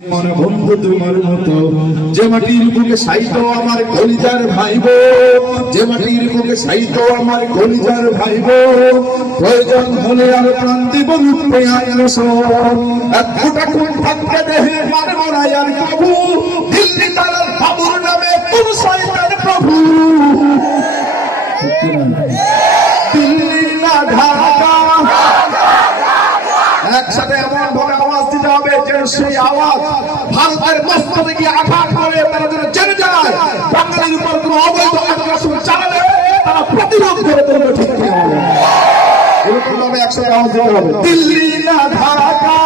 মনে বন্ধু তোমার মতো যে মাটির বুকে সাইত আমার কলিজার ভাইবো, যে মাটির বুকে সাইত আমার কলিজার ভাইবো, প্রয়োজন হলে আর প্রাণ দিব রূপে আইনসো এক ফোঁটা খুন থাকতে দেহে মারবো না আর প্রভু দিল্লি তালার বাবুর নামে কোন শয়তান প্রভু দিল্লি না ঢাকা একসাথে এমন ভাবে আওয়াজ দিতে হবে যেন সেই আওয়াজ ভারতের মস্তকে গিয়ে আঘাত করে তারা যেন জেনে যায় বাঙালির উপর কোন অবৈধ আগ্রাসন চালালে তারা প্রতিরোধ করে তুলবে। ঠিক কিনা এরকম ভাবে একসাথে আওয়াজ দিতে হবে দিল্লি না ঢাকা,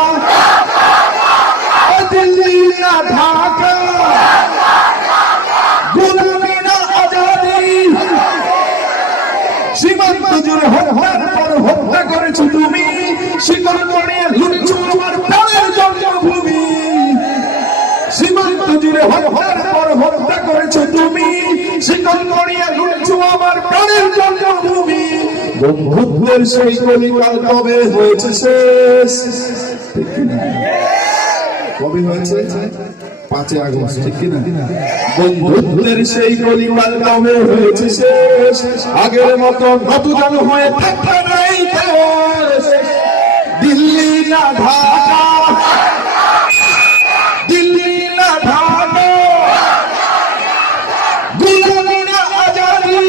দিল্লি না ঢাকা, গোলামি না আজাদি, সীমান্ত জুড়ে হত্যার পর হত্যা করেছো তুমি, শিকল পড়িয়ে লুটছো আমার প্রাণের জন্মভূমি, সীমান্ত জুড়ে হত্যার পর হত্যা করেছো তুমি, শিকল পড়িয়ে লুটছো আমার প্রাণের জন্মভূমি। বন্ধুত্বের সেই কলিকাল কবে হয়েছে শেষ? কবে হয়েছে? 5 আগস্ট। ঠিক কিনা? বন্ধুত্বের সেই কলিকাল কবে হয়েছে শেষ? আগের মতো নতুন হয়ে থাকতে নাই দেশ। দিল্লি না ঢাকা, দিল্লি না ঢাকা, গোলামি না আজাদি,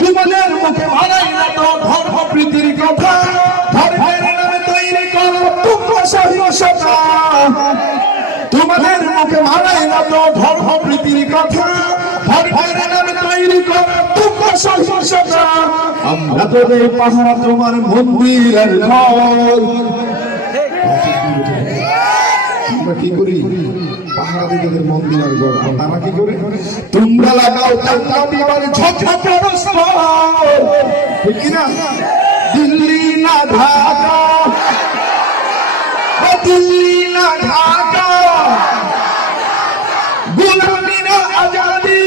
তোমাদের মুখে মানাই না তো ধর্ম প্রীতির কথা, ধর্মের নামে তৈরি করো তোমরা সহিংসতা, তোমাদের মুখে মানাই না তো ধর্ম প্রীতির কথা, ধর্মের নামে তৈরি করো তোমরা সহিংসতা। আমরা তো রে পাহারা তোমার মন্দির আর ঘর, আমরা কি করি? পাহারা দিকে মন্দির আর ঘর, তারা কি করে? তোমরা লাগাও দিবার ঝগড়া পরস্পর। ঠিক কিনা? দিল্লি না ঢাকা, দিল্লি না ঢাকা, গোলামি না আজাদি,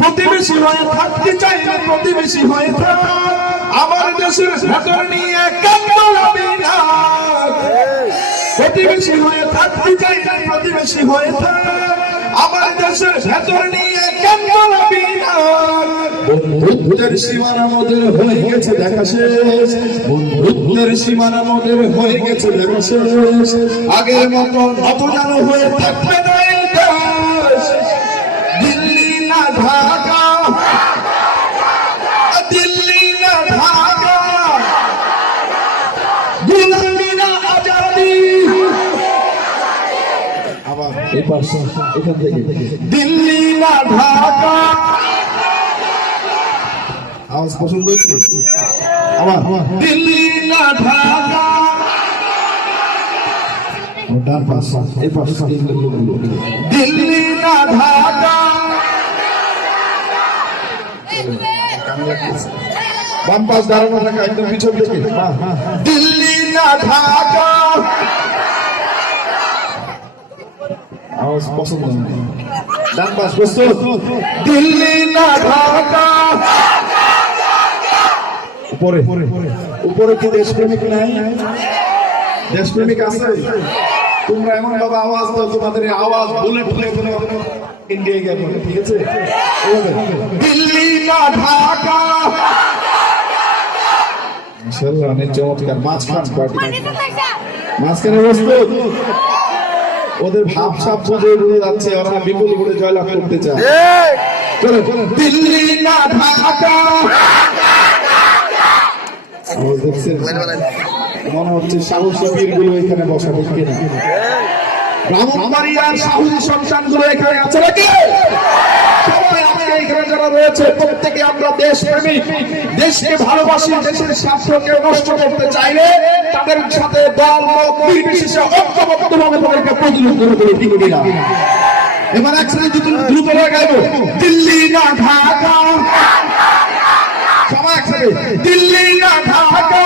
প্রতিবেশী হয়ে থাকতে চাইলে প্রতিবেশী হয়ে থাক, আমার দেশের ভেতর নিয়ে কেন বলবি না? প্রতিবেশী হয়ে থাকতে চাইলে প্রতিবেশী হয়ে থাক, আমার দেশের ভেতর নিয়ে কেন বলবি না? বন্ধুত্বের সীমানা মোদের হয়ে গেছে দেখা শেষ, বন্ধুত্বের সীমানা মোদের হয়ে গেছে দেখা শেষ, আগের মতো নতুন হয়ে থাকবে নাই দেশ। দিল্লি না ঢাকা, দিল্লি না ঢাকা, গোলামি না আজাদি, আবার এই পাশে এখান থেকে দিল্লি না ঢাকা। আওয়াজ পছন্দ হচ্ছে? আবার দিল্লি না ঢাকা, ডান পাশ এই পাশে দিল্লি না ঢাকা, বাম পাশ দাঁড়ানো থাকা একদম পিছন থেকে দিল্লি না ঢাকা। আওয়াজ পছন্দ না? ডান পাশ প্রস্তুত? দিল্লি না ঢাকা। উপরে উপরে কি দেশপ্রেমিক নাই? দেশপ্রেমিক আছে? তোমরা এমন ভাবে আওয়াজ দাও তোমাদের আওয়াজ বুলেট ইন্ডিয়া গেল। ঠিক আছে? দিল্লি না ঢাকা, মাশাআল্লাহ অনেক চমৎকার। মাঝখান পার্টি মাঝখানে প্রস্তুত? ওদের ভাব সাপ বুঝে যাচ্ছে, ওরা বিপুল করে জয়লাভ করতে চায়। চলো দিল্লি না ঢাকা। মনে হচ্ছে সাহসী বীরগুলো এখানে বসা। ঠিক কিনা? ব্রাহ্মণবাড়িয়ার সাহসী সন্তানগুলো এখানে আছে নাকি? সবাই আজকে এখানে যারা রয়েছে প্রত্যেকে আমরা দেশপ্রেমিক, দেশকে ভালোবাসি, দেশের স্বার্থকে নষ্ট করতে চাইলে তাদের সাথে দল মত নির্বিশেষে ঐক্যবদ্ধভাবে তাদেরকে প্রতিরোধ করে দেবে। ঠিক কিনা? এবার একসাথে দ্রুত হয়ে গেল দিল্লি না ঢাকা, সবাই একসাথে দিল্লি না ঢাকা,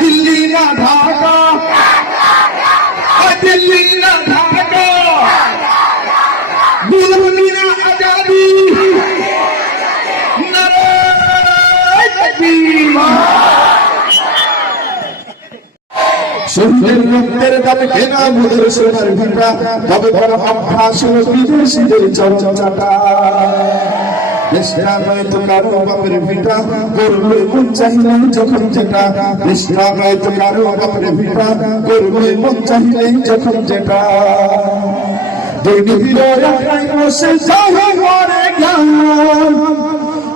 দিল্লি না ঢাকা, দিল্লি না ঢাকা, গোলামি না আজাদি, নারে তাকবীর। শহীদের রক্তের দামে কেনা মোদের সোনার ভিটা, তবে বড় অভ্যাস হলো বিদেশিদের চর্চাটা। দেশটা নয়তো কারো বাপের ভিটা, করবে মন চাইলে যখন যেটা। দেশটা নয়তো কারো বাপের ভিটা, করবে মন চাইলে যখন যেটা। দুর্নীতির রাখায় বসে যাবে মরে গান,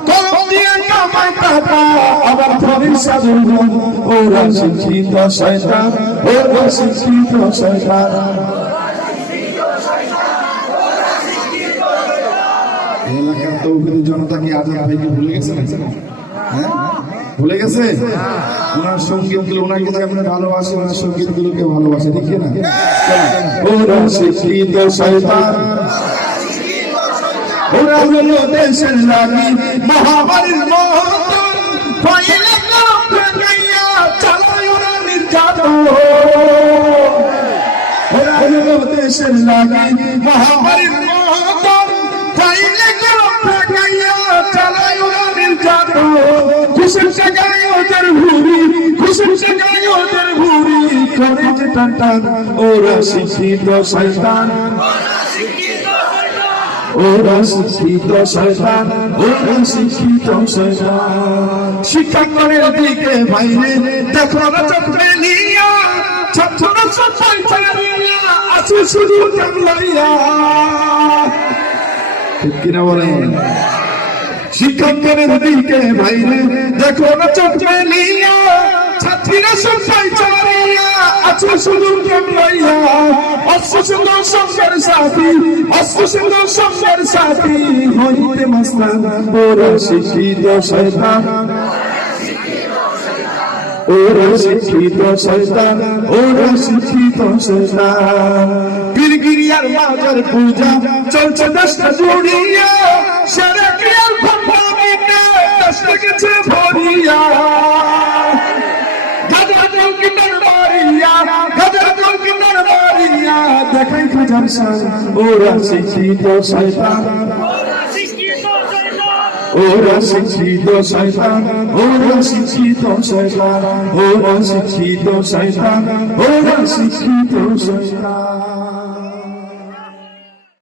কলম দিয়ে কামাই টাকা, আবার ধরে সাধুর মন। ওরা শিক্ষিত শয়তান, ওরা শিক্ষিত শয়তান। এলাকার তৌহিদি জনতা কি আজাদ ভাইকে ভুলে গেছে? হ্যাঁ, ভুলে গেছে? ওনার সঙ্গীত গুলো, ওনাকে যে আপনি ভালোবাসেন, ওনার সঙ্গীত গুলোকে ভালোবাসে, ঠিক না? ওরা শিক্ষিত শয়তান, ওরা হলো দেশের লাগি মহামারীর মতন, ফাইলে গাইয়া চালায় ওরা নির্যাতন। ওরা হলো দেশের লাগি মহামারীর মতন, ফাইলে গাইয়া চালায় ওরা নির্যাতন। খুশির জায়গায় ওদের ভুরি, খুশির জায়গায় ওদের ভুরি করে যে টান টান। ওরা শিক্ষিত শয়তান, ওরা শিক্ষিত শয়তান, ওরা শিক্ষিত শয়তান। শিক্ষাঙ্গনের দিকে বাইরে দেখো না চোখে নিয়া, ছাত্ররা সবাই চালিয়া আছে শুধু কামলাইয়া। ঠিক কিনা বলেন? শিক্ষাঙ্গনের দিকে বাইরে দেখো না চোখে নিয়া, ছাত্রীরা সবাই চালিয়া আছে শুধু কামলাইয়া। অস্ত্র সুন্দর সঙ্গের সাথী, অস্ত্র সুন্দর সঙ্গের সাথী হইতে মস্তান। ওরা শিক্ষিত শয়তান, ওরা শিক্ষিত শয়তান, ওরা শিক্ষিত শয়তান। গিরগিরিয়ার মাজার পূজা চলছে দেশটা জুড়িয়া, সারা ক্রিয়ার ভাবনা দেশটা গেছে ভরিয়া। গাজা জল কিনার মারিয়া, গাজা জল কিনার মারিয়া দেখাই খাজার সার। ওরা শিক্ষিত শয়তান, ওরা শিক্ষিত শয়তান, ওরা শিক্ষিত শয়তান, ওরা শিক্ষিত শয়তান, ওরা শিক্ষিত শয়তান।